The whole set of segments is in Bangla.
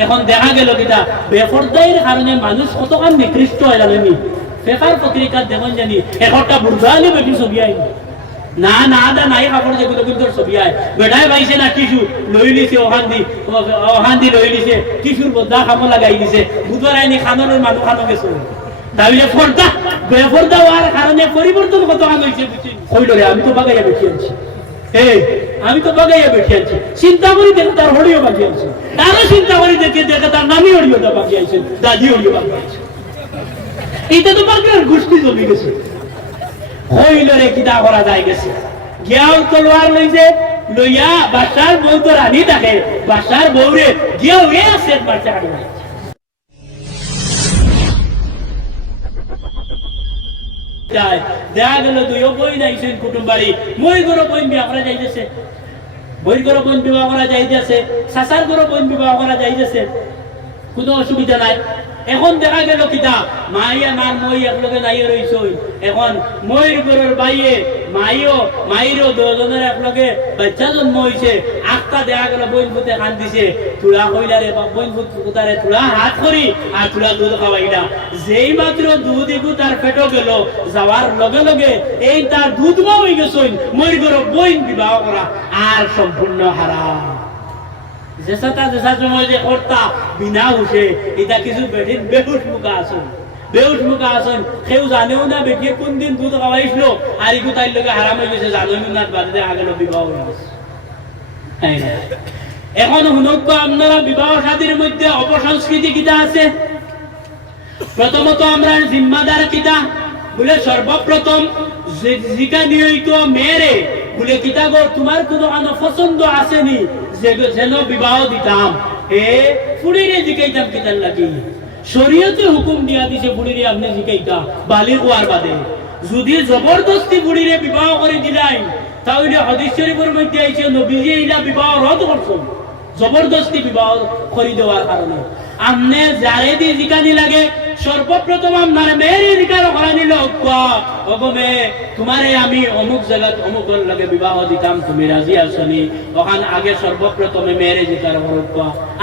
এখন দেখা গেল কিটা বেফরদাইয়ের কারণে মানুষ কতখান নিকৃষ্ট হয় জানেনি পেপার পত্রিকা দেখুন জানি একটা বুর্গালি বেটি ছবি আইনি না? না দা নাই কাপড় যেগুলো কিন্তু ছবি আয় বেটাই পাইছে না টিসু লই লিছে ওখান দি ওখান দি লই লিছে। টিসুর বদা খামো লাগাই দিছে। বুধবার আইনি খানোর মানুষ খানো গেছে। তাহলে পর্দা বেপর্দা হওয়ার কারণে পরিবর্তন কত কান হয়েছে কইল রে আমি তো বাগাইয়া বেশি আমি তো বাগাইয়া বেশি আনছি চিন্তা করি দেখে তার হরিও বাকি আনছি তারও দেখে দেখে তার নামই হরিওটা বাকি আইছে দাদি হরিও বাকি আইছে এইটা তো বাকি গোষ্ঠী জমি গেছে। কিতা করা যায় গেছে। গিয়াও তলোয়ার লইছে লইয়া বাসার বউ তো রানী থাকে বাসার বউরে গিয়াও এ আছে বাচ্চা কাটি দেখা গেল দুইও বই নাইছেন কুটুম বাড়ি মই গরো বই বিয়া করা যাইতেছে। বই গরো বই বিবাহ করা যাইতেছে। সাসার গরো বই বিবাহ করা যাইতেছে। কোনো অসুবিধা নাই। এখন দেখা গেল কিতা মাইয়া না মই একলগে নাই রইছই এখন মইর গরুর বাইয়ে মাইও মাইরও দুজনের একলগে বাচ্চা জন্ম হইছে আটটা দেখা গেল বইন ফুতে কান দিছে তুলা কইলারে বা বইন ফুট ফুটারে তুলা হাত করি আর তুলা দুধ খাওয়াইলা যেই মাত্র দুধ ইগু তার পেটো গেল যাওয়ার লগে লগে এই তার দুধ মা হয়ে গেছইন মইর গরু বইন বিবাহ করা আর সম্পূর্ণ হারাম যে বিনা এটা কিছু মুখা মুখা জানেও না বেটিয়ে কোন দিন দুধ খাওয়াইছিল আর হারাম হয়ে গেছে না বাদে আগে বিবাহ হয়ে গেছে। এখন শুনক আপনারা বিবাহ শাদীর মধ্যে অপসংস্কৃতি কিতা আছে? প্রথমত আমরা জিম্মাদার কিতা, বলে সর্বপ্রথম জিকা নিয়মিত মেয়েরে বলে কিতা তোমার কোনো আনো পছন্দ আসেনি। যেন বিবাহ দিতাম। এ ফুড়িরে জিকাইতাম কিতার লাগি। শরীয়তে হুকুম দিয়া দিছে বুড়িরে আপনি জিকাইতা বালি হওয়ার বাদে। যদি জবরদস্তি বুড়িরে বিবাহ করে দিলাই, তাহলে হদিস শরীফের মধ্যে আইছে, নবীজি ইলা বিবাহ রদ করছেন। জবরদস্তি বিবাহ করে দেওয়ার কারণে। আমনে যারে দি জিকানি লাগে সর্বপ্রথম আপনার মেয়ের জিকার করা নিল ওগো মেয়ে তোমারে আমি অমুক জায়গাত অমুক লাগে বিবাহ দিতাম তুমি রাজি আসনি ওখান আগে সর্বপ্রথমে মেয়ের জিকার করক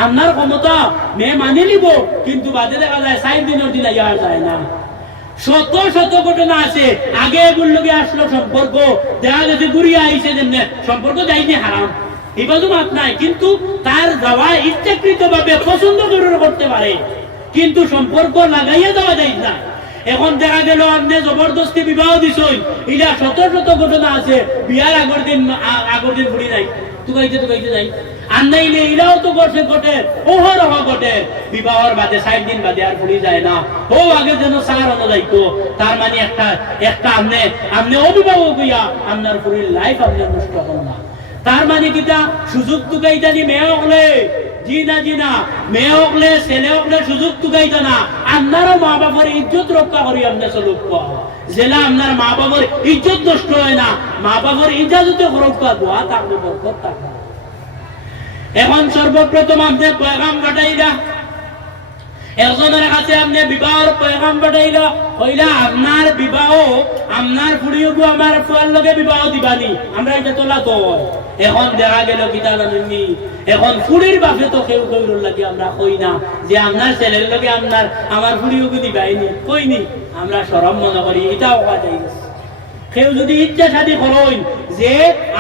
আপনার ক্ষমতা মেয়ে মানি নিব, কিন্তু বাদে দেখা যায় সাইড দিনের দিন যাওয়া যায় না। শত শত ঘটনা আছে, আগে এগুলো আসলো সম্পর্ক দেখা গেছে ঘুরিয়ে আইসে যেমনে সম্পর্ক যাইনি হারাম মাত নাই, কিন্তু তার যাওয়া ইচ্ছাকৃত ভাবে পছন্দ করে করতে পারে। কিন্তু সম্পর্ক লাগাইয়া দেওয়া যায় না। এখন দেখা গেল, আপনি জবরদস্তি বিবাহ দিছই ইলা শত শত ঘটনা আছে। বিয়ার আগর দিন আগর দিন ঘুরি যাই তুকাইতে তুকাইতে যাই আর ইলাও তো ঘটে ঘটে ওহরহ ঘটে। বিবাহর বাদে দিন বাদে আর ঘুরি যায় না। ও, আগে যেন সার তার মানে একটা একটা আমনে আমনে অভিভাবক হইয়া আপনার পুরীর লাইফ আপনি নষ্ট করো না। তার মানে কিটা সুযোগ তুকাইতা নি মেয়ে হলে। জি না মেয়ে হকলে, ছেলে হকলে সুযোগ তুকাইতা আপনারও মা বাবার ইজ্জত রক্ষা করি আপনার জেলা আপনার মা বাবার ইজ্জত নষ্ট হয় না। মা বাবার ইজাজতে সুরক্ষা দোয়া এখন সর্বপ্রথম আপনি পয়গাম একজনের কাছে আপনি বিবাহর পয়গাম হইলা আপনার বিবাহ আপনার ফুড়িও আমার ফুয়ার লগে বিবাহ দিবানি। আমরা এটা তোলা তো এখন দেখা গেল কিতা জানেননি এখন ফুড়ির বাপে তো কেউ কেউ লাগে আমরা কই না। যে আপনার ছেলের লগে আপনার, আমার ফুড়িও দিবাইনি কইনি আমরা সরম মনে করি, এটাও যায় কেউ যদি ইচ্ছা শাদি করেন যে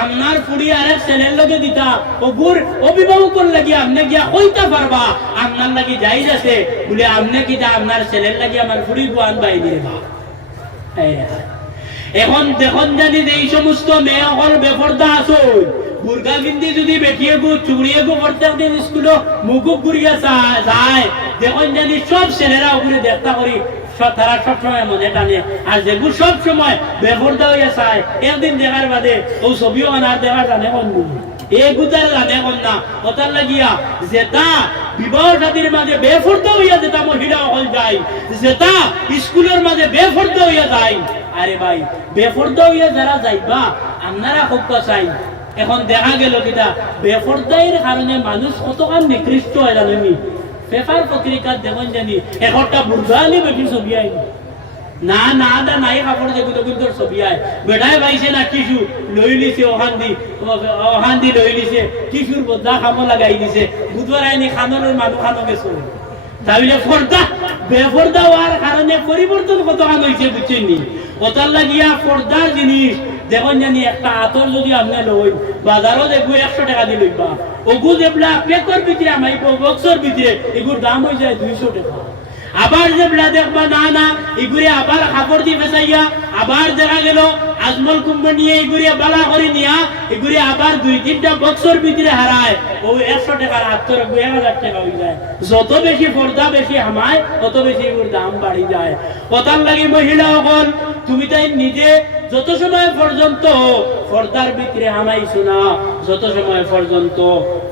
আপনার ফুড়ি আর এক ছেলের লগে দিতা ওগুর অভিভাবকর লাগি, আপনি গিয়া কইতা পারবা, আপনার লাগি যাই আছে বলে আপনি কিটা আপনার ছেলের লাগি আমার ফুড়ি গুয়ান বাই দিয়ে বা? এখন দেখুন জানি যে এই সমস্ত মেয়ে হল বেপর্দা আসুন বুর্গা বিন্দি যদি বেটিয়ে গো চুড়িয়ে গো প্রত্যেক দিন স্কুলে মুখু ঘুরিয়া চা- যায়। দেখুন জানি সব ছেলেরা ওগুলো দেখতা করি তারা সবসময় মনে টানে। আর যেগুলো সব সময় বেপর্দা হইয়া চায়, একদিন দেখার বাদে ও ছবিও আনার দেখার জানে কোন এই গুতার জানে কোন না। ওটার লাগিয়া যেটা বিবাহ সাদীর মাঝে বেফর্দা হইয়া যেটা মহিলা হল যায় যেটা স্কুলের মাঝে বেফর্দা হইয়া যায় আরে ভাই, বেফর্দা হইয়া যারা যাইবা আপনারা খুব চাই এখন দেখা গেল কিটা বেফর্দাইয়ের কারণে মানুষ কতখান নিকৃষ্ট হয় জানেনি পেপার পত্রিকার দেখুন জানি একটা বুর্গালি বেটি ছবি আইনি না? না দা, নাই কাপড় যে গুলো কিন্তু ছবি আয় বেটায় পাইছে না টিসু লই লিছে ওখান দি ওখান লই লিছে টিসুর বদলা খামো লাগাই দিছে। বুধবার আইনি খানোর মানুষ খানো গেছো তাহলে পর্দা বেপর্দা হওয়ার কারণে পরিবর্তন কত খান হয়েছে বুঝছেন নি? ওটার লাগিয়া পর্দার জিনিস দেখুন জানি একটা আতর যদি আপনি লই বাজারও দেখব একশো টাকা দিয়ে লইবা। ওগু যেগুলা পেকর ভিতরে, আমার বক্সর ভিতরে এগুলোর দাম হয়ে যায় দুইশো টাকা। আবার যেগুলা দেখবা, না না এগুলি আবার কাপড় দিয়ে ফেসাইয়া, আবার দেখা গেল আজমল কুম্ভ নিয়ে এগুলি বালা করে নিয়া এগুলি আবার দুই তিনটা বক্সর ভিতরে হারায়। ও একশো টাকার আত্মর এক হাজার টাকা হয়ে যায়। যত বেশি পর্দা বেশি হামায়, তত বেশি এগুলোর দাম বাড়ি যায়। কথার লাগে মহিলা সকল তুমি তাই নিজে যত সময় পর্যন্ত পর্দার ভিতরে হামাইছো না, যত সময় পর্যন্ত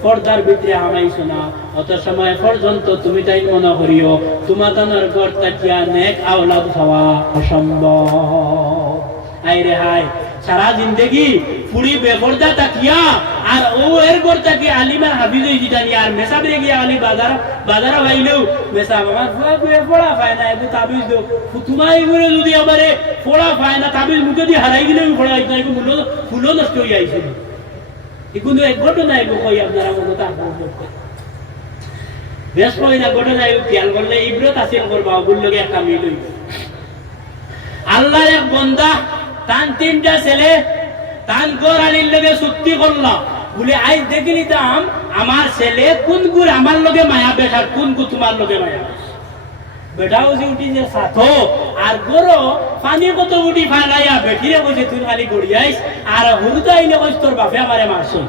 পর্দার ভিতরে হামাইছো না অত সময় পর্যন্ত তুমি তাই মনে করিও তোমার তানোর ঘর তাকিয়া নেক আওলাদ হওয়া অসম্ভব। হাই। সারা জিন্দগি বেপর্দা তাকিয়া আর ও এর আলিমার হাবিজ হয়ে আর মেসা গিয়া আলি বাজার ভাইলেও মেসা ফুয়া পড়া তাবিজ দো এগুলো যদি আমারে পড়া তাবিজ মুখে দিয়ে হারাই গেলে পড়া নষ্ট হয়ে এগুলো এক ঘটনা এগু কই আপনারা মনে তা বেশ কই না ঘটনা খেয়াল করলে ইব্রত আসিল করবা লগে একটা মিল আল্লাহর এক বন্দা তান তিনটা ছেলে, তান আলীর লগে চুক্তি করল। বলে আজ দেখি নিতাম, আমার ছেলে কোন গুর আমার লগে মায়া বেশ আর কোন গু তোমার লগে মায়া বেটাও যে উঠি যে সাথো আর গরো পানি কত উঠি ফালাইয়া বেটিরে কইছে, তুই খালি গড়িয়াইস আর হুরুতা আইলে কইস তোর বাপে আমারে মারছে।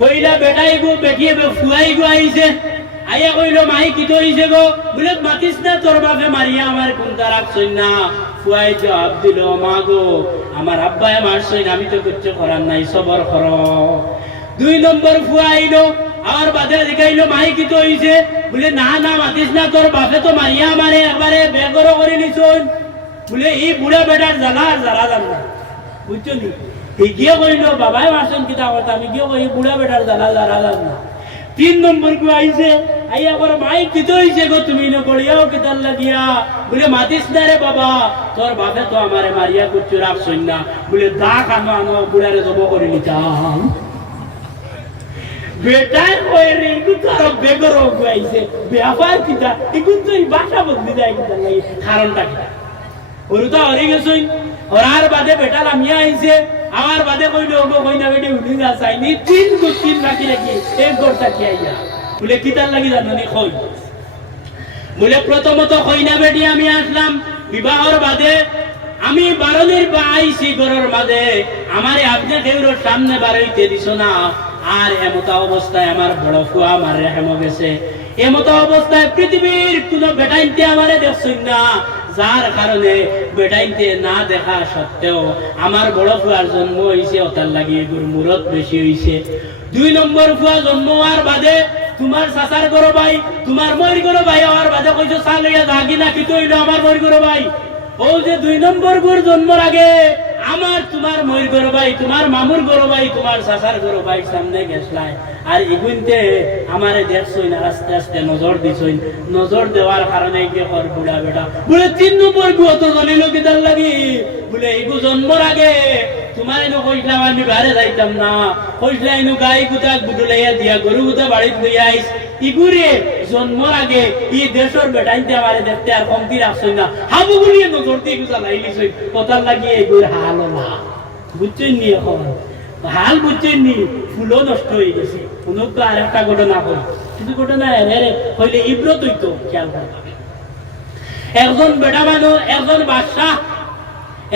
কইলা, বেটাই গো, বেটিয়ে ফুয়াই গো আইছে। আইয়া কইলো, মাই কি তো হইছে গো? বলে, মাতিস না, তোর বাপে মারিয়া আমার কোনটা রাখছই না। জবাব দিল মা গো আমার আব্বাই মারছই না আমি তো কিচ্ছু করার নাই, সবর কর। দুই নম্বর ফুয়া আইলো আর বাদে দেখাইলো মাই কি তো হইছে? বলে, না না, মাতিস না, তোর বাপে তো মারিয়া মারে একবারে বেগর করে নিছই বলে এই বুড়া বেটার জ্বালা, আর জ্বালা জান না। বুঝছ নি? গিয়ে কইলো, বাবাই মারছেন কিতা কথা? আমি গিয়ে কই বুড়া বেটার জ্বালা জ্বালা জান তিন নম্বর কু আইছে আইয়া করে মাই কিতো হইছে গো, তুমি ন করিয়াও কিতার লাগিয়া। বলে, মাতিস না রে বাবা, তোর বাপে তো আমারে মারিয়া বলে, দা কানো আনো, বুড়ারে জব করে বেটার কই রে ইকু তার বেগর ব্যাপার কিতা? ইকু তো এই ভাষা বদলি যায় কিতা লাগি কারণটা কিতা? ওরুতা হরে গেছই। বাদে বেটা লামিয়া আইছে। আমার বাদে কইলো, ওগো, কইনা বেটি উঠি যা চাইনি। তিন গো তিন রাখি এক গড়টা কি আইয়া। বলে কিতার লাগি জানি কই? বলে, প্রথমত কইনা বেটি আমি আসলাম বিবাহর বাদে। আমি বারণের বা আইছি ঘরের মাঝে। আমারে আপনি দেউরের সামনে বাড়াইতে দিছ না। আর এমত অবস্থায় আমার বড় ফুয়া আমার রেহেম গেছে। এমত অবস্থায় পৃথিবীর কোন বেটাইতে আমারে দেখছই না। যার কারণে বেটাইতে না দেখা সত্ত্বেও আমার বড় ফুয়ার জন্ম হয়েছে ওটার লাগিয়ে গুরু মুরত বেশি হয়েছে দুই নম্বর ফুয়া জন্ম হওয়ার বাদে তোমার চাচার গরো ভাই তোমার মরি গরো ভাই হওয়ার বাদে কইছো চাল হইয়া জাগি না কিন্তু হইল আমার মরি গরো ভাই ও যে দুই নম্বর গুর জন্মর আগে আমার তোমার ময়ূর গরো ভাই তোমার মামুর গরো ভাই তোমার চাচার গরো ভাই সামনে গেছলাই আর এগুনতে আমারে দেখছই না আস্তে আস্তে নজর দিছই নজর দেওয়ার কারণে কি কর বুড়া বেটা। বলে, তিন নম্বর গু অত দলিল কিতার লাগি। বলে এগু জন্মর আগে। আমি না। গাই দিয়া আগে ই হাল বুঝছেন নি হাল নি? ফুলও নষ্ট হয়ে গেছে। আর একটা ঘটনা কই কিন্তু ঘটনা হইলে ইব্রত হইতো খেয়াল একজন বেটা মানুষ একজন বাদশাহ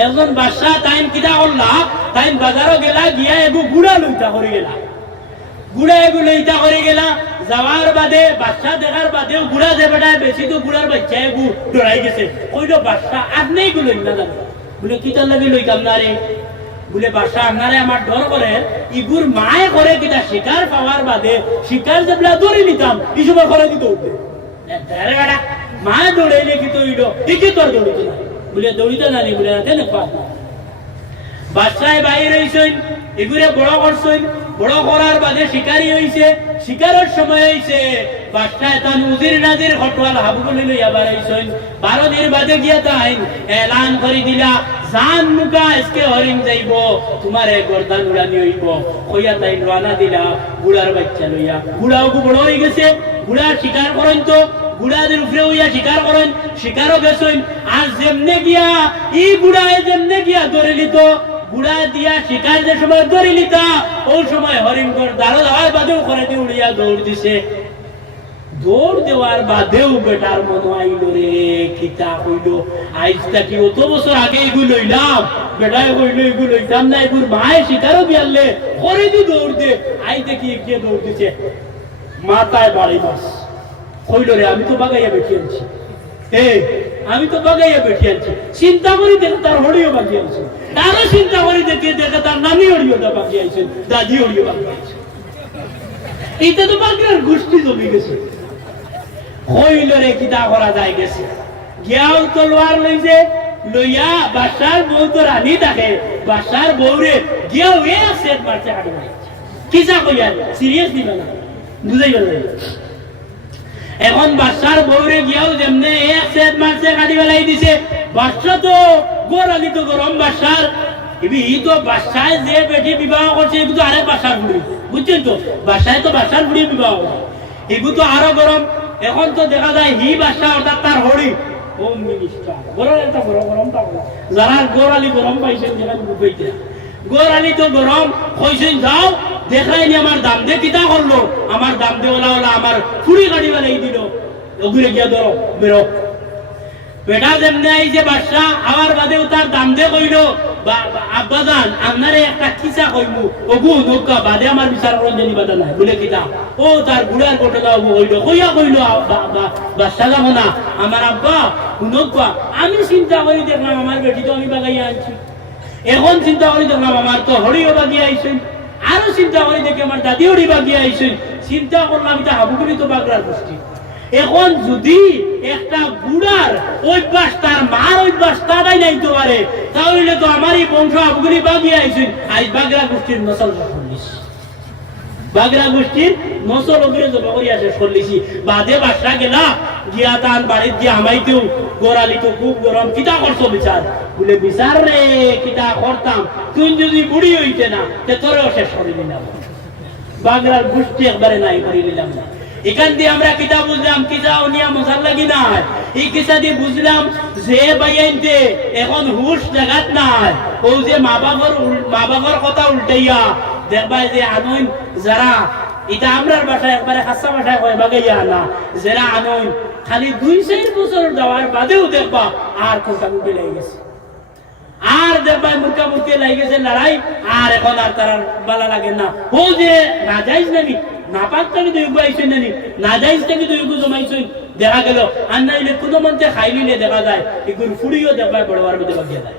একজন বাদশাহ তাইন কিতা করলা? তাইন বাজারও গেলা, গিয়া এগু গুড়া লইতা করে গেলা। গুড়া এগু লইতা করে গেলা। যাওয়ার বাদে, বাদশাহ দেখার বাদেও গুড়া যে বেটায় বেশি তো গুড়ার বাচ্চা এগু ডরাই গেছে কইলো, বাদশাহ আপনি এগু লই না জানো বলে কিতার লাগে লইতাম না রে বলে, বাদশাহ আপনারে আমার ডর করে ইগুর মায়ে করে কিতা শিকার পাওয়ার বাদে শিকার যে বেলা ধরে নিতাম সময় করে দিত উঠবে আরে মায়ে দৌড়াইলে কি তো ইলো কি তোর দৌড়িতে না বলে দৌড়িতে জানি বলে না তেনে পাস না বাদশায় হইছেন এগুলো বড় করছেন, বড় করার বাদে শিকারি হইছে, শিকারের সময় হইছে বাদশায় তান উজির নাজির খটওয়াল হাবুগুলি লইয়া বাড়াইছেন বারো দিন বাদে গিয়া তাই এলান করে দিলা, জান মুকা আজকে হরিণ যাইব, তোমার গর্দান উড়ানি হইব। কইয়া তাই রানা দিলা বুড়ার বাচ্চা লইয়া। বুড়াও বড় হয়ে গেছে বুড়ার শিকার করেন তো বুড়াদের উপরে হইয়া শিকার করেন, শিকারও গেছেন আর যেমনে গিয়া, ই বুড়ায় যেমনে গিয়া ধরে নিত বুড়া দিয়া শিকার যে সময় ধরে নিতা ওই সময় হরিণগড় দাঁড়ো দেওয়ার বাদেও করে দিয়ে উড়িয়া দৌড় দিছে। দৌড় দেওয়ার বাদেও বেটার মনে আইল রে, খিতা হইল। আইজ থাকি অত বছর আগে এগুলো লইলাম, বেটায় কইলো এগুলো লইতাম না এগুলো মায়ে শিকারও বিয়ারলে করে দি দৌড় দে আই দেখি গিয়ে দৌড় দিছে? মাথায় বাড়ি মাস কইল রে আমি তো বাগাইয়া বেঠি আনছি। এ আমি তো বাগাইয়া বেঠি আনছি। চিন্তা করি দেখে তার হড়িও বাকি আনছি তারও চিন্তা করি দেখে দেখে তার নানি হড়িওটা বাকি আইছে দাদি হড়িও বাকি আইছে এইটা তো বাগরার গোষ্ঠী জমি গেছে। হইল রে কিতা করা যায় গেছে? গিয়াও তলোয়ার লইছে লইয়া বাসার বউ তো রানী থাকে, বাসার বউরে গিয়াও এ সেট মারছে হাঁটু কিসা কইয়া সিরিয়াস দিবে না? বুঝাই গেল এখন বাচ্চার বউরে গিয়াও যেমনে এক সেট মারছে কাটি বেলাই দিছে। বাচ্চা তো গোড়ালি তো গরম বাচ্চার। তো বাচ্চায় যে বেটি বিবাহ করছে এগুলো আরেক বাচ্চার বুড়ি। বুঝছেন তো? বাচ্চায় তো বাচ্চার বুড়ি বিবাহ করে এগুলো তো আরও গরম। এখন তো দেখা যায় হি বাচ্চা, অর্থাৎ তার হরি। যারা গরম পাইছেন তো গরম, কইছেন, যাও দেখাইনি আমার দাম দে, কিতা করল? আমার দাম দে, ওলা ওলা, আমার ফুড়ি গাড়ি বেলাই দিল ওগুলো গিয়া ধরো বেরো বেটা যেমনি আইছে বাদশা আবার বাদেও তার দাম দে কইল আব্বাজান আপনারে একটা কইমু। ওগু নৌকা, বাদে আমার বিচার করন জানি বাদা নাই, বলে কিতা? ও তার বুড়ার ঘটনা ওগু কইল, কইয়া কইল বাদশা যাব না, আমার আব্বা নৌকা আমি চিন্তা করি দেখলাম, আমার বেটি তো আমি বাগাইয়া আনছি। এখন চিন্তা করি দেখলাম, আমার তো হরিও বাগিয়ে আইছেন আরও চিন্তা করি দেখি আমার দাদিও বাগিয়ে আইসেন চিন্তা করলাম এটা হাবুগুলি তো বাগড়ার গোষ্ঠী। এখন যদি একটা বুড়ার অভ্যাস তার মার অভ্যাস তারাই নাইতে পারে তাহলে তো আমারই বংশ হাবুগুলি বাগিয়ে আইসেন আজ বাগড়া গোষ্ঠীর নসল চল্লিশ বাগড়া গোষ্ঠীর নসল অগ্রে জমা করি আছে চল্লিশি বাদে বাসা গেলা, গিয়া তান বাড়ির গিয়া হামাইতেও গোড়ালি তো খুব গরম, কিতা করছ বিচার? বলে, বিচার রে, কিতা করতাম? তুই যদি বুড়ি হইতে না, তে তোরেও শেষ করে দিলাম বাগড়ার গোষ্ঠী একবারে নাই করে দিলাম না। এখান দিয়ে আমরা কিতা বুঝলাম, কিতা উনিয়া লাগি নাই। এই কিসা দিয়ে বুঝলাম, যে বাইয়াইতে এখন হুশ জাগাত নাই। ও যে মা বাবার মা বাবার কথা উল্টাইয়া দেখবা যে আনুন, যারা, এটা আমরার বাসায় একবারে হাসা বাসায় বাগাইয়া না। যারা আনুন, খালি দুই চার বছর যাওয়ার বাদেও দেখবা আর উঠে লেগে গেছে। আর গেছে, লড়াই, আর এখন আর তার বালা লাগে না। ও যে, না যাইস নাকি? না পাক থেকে দুই গু আইছেন নানি না যাইস দেখা গেল, আর নাইলে কোনো মন্ত্রে খাই নিলে দেখা যায় এগুলো ফুড়িও দেখবা বড়বার মধ্যে বাগিয়ে যায়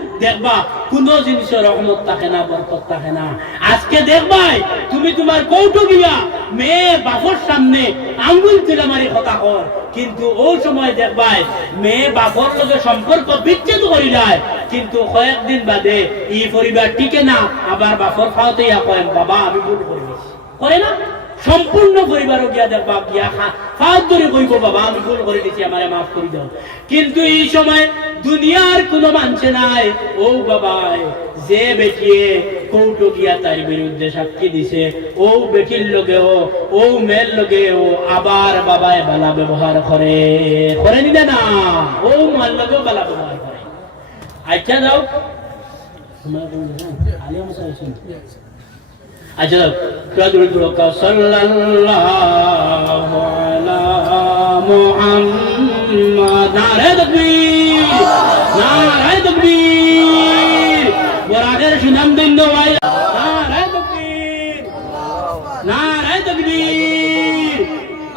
দেখবা কোন জিনিসের রহমত থাকে না, বরকত থাকে না। আজকে দেখবাই তুমি তোমার কৌটো গিয়া মেয়ে বাপর সামনে আঙ্গুল তুলে মারি কথা কর। কিন্তু ও সময় দেখবাই মেয়ে বাপর লগে সম্পর্ক বিচ্ছেদ করি যায় কিন্তু কয়েকদিন বাদে এই পরিবার টিকে না, আবার বাপর খাওয়াতে কয় বাবা, আমি ভুল করি করে না? সম্পূর্ণ পরিবারও গিয়া দেখবা গিয়া ফাঁক ধরে কইব, বাবা, আমি ভুল করে দিছি, আমারে মাফ করে দাও। কিন্তু এই সময় দুনিয়ার কোনো মানছে নাই। ও বাবা যে বেটিয়ে কৌটো গিয়া তার বিরুদ্ধে সাক্ষী দিছে, ও বেটির লগে ও ও মেয়ের লগে ও আবার বাবায় বালা ব্যবহার করে। করে নিলে না ও মার লগেও বালা ব্যবহার করে। আচ্ছা যাও আলিয়া মশাই أجل يدرك صلى الله على محمد. نعرة تكبير نعرة تكبير يا راجل شو نم دين دو واي نعرة تكبير نعرة تكبير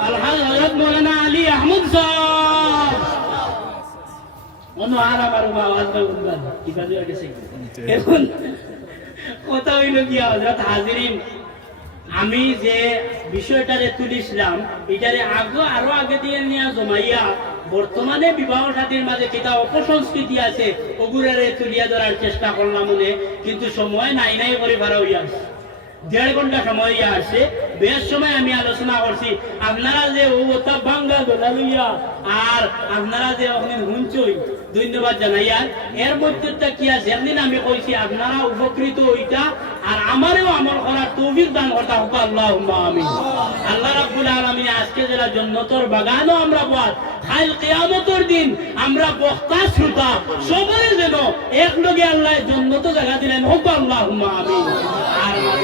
الحضرة مولانا علي أحمد صاحب. ونو عرب عرب آواز میں ان کا کتابی اٹے سکتے ہیں কথা হইল কি হজরত হাজিরিন আমি যে বিষয়টারে তুলিছিলাম, এটারে আগে, আরও আগে দিয়ে নিয়ে জমাইয়া বর্তমানে বিবাহ সাথীর মাঝে কিতা অপসংস্কৃতি আছে, ওগুলারে তুলিয়া ধরার চেষ্টা করলাম মনে, কিন্তু সময় নাই নাই করে ভাড়া হইয়া। দেড় ঘণ্টা সময় আসছে বেশ সময় আমি আলোচনা করছি। আপনারা যে আর আপনারা যে হুঞ্চই ধন্যবাদ জানাইয়া এর মধ্যে কি আছে? আমি কইছি, আপনারা উপকৃত আর আমারও করার তৌফিক দান হোক আল্লাহ আমিন। আল্লাহ আজকে যারা জন্নতর বাগানও আমরা পাই, কাল কিয়ামতের দিন আমরা বক্তা, শ্রোতা যেন এক লগে আল্লাহ জন্নত জায়গা দিলেন হোক আল্লাহ আমিন।